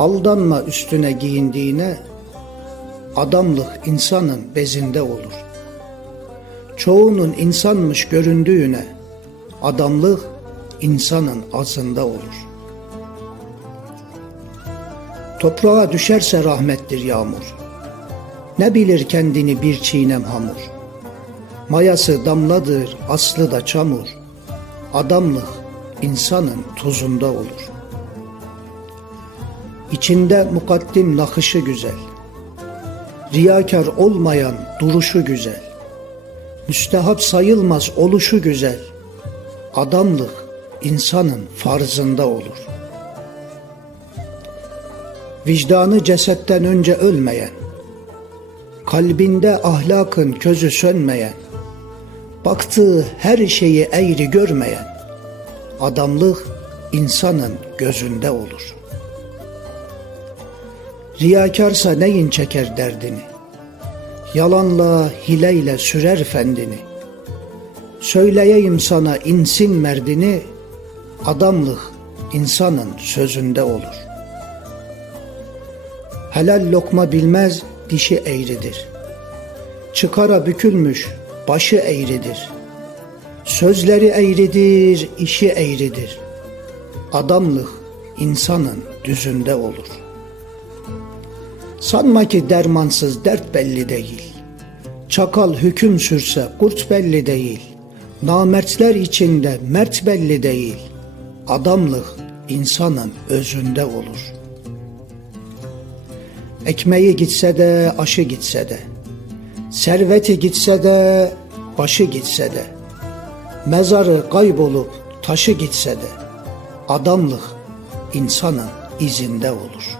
Aldanma üstüne giyindiğine, adamlık insanın bezinde olur. Çoğunun insanmış göründüğüne, adamlık insanın azında olur. Toprağa düşerse rahmettir yağmur. Ne bilir kendini bir çiğnem hamur. Mayası damladır, aslı da çamur. Adamlık insanın tuzunda olur. İçinde mukaddim nakışı güzel. Riyakar olmayan duruşu güzel. Müstehap sayılmaz oluşu güzel. Adamlık insanın farzında olur. Vicdanı cesetten önce ölmeyen, kalbinde ahlakın közü sönmeyen, baktığı her şeyi eğri görmeyen, adamlık insanın gözünde olur. Riyakarsa neyin çeker derdini, yalanla hileyle sürer fendini. Söyleyeyim sana insin merdini, adamlık insanın sözünde olur. Helal lokma bilmez, dişi eğridir. Çıkara bükülmüş, başı eğridir. Sözleri eğridir, işi eğridir. Adamlık insanın düzünde olur. Sanma ki dermansız dert belli değil. Çakal hüküm sürse kurt belli değil. Namertler içinde mert belli değil. Adamlık insanın özünde olur.'' Ekmeği gitse de aşı gitse de, serveti gitse de başı gitse de, mezarı kaybolup taşı gitse de, adamlık insanın izinde olur.''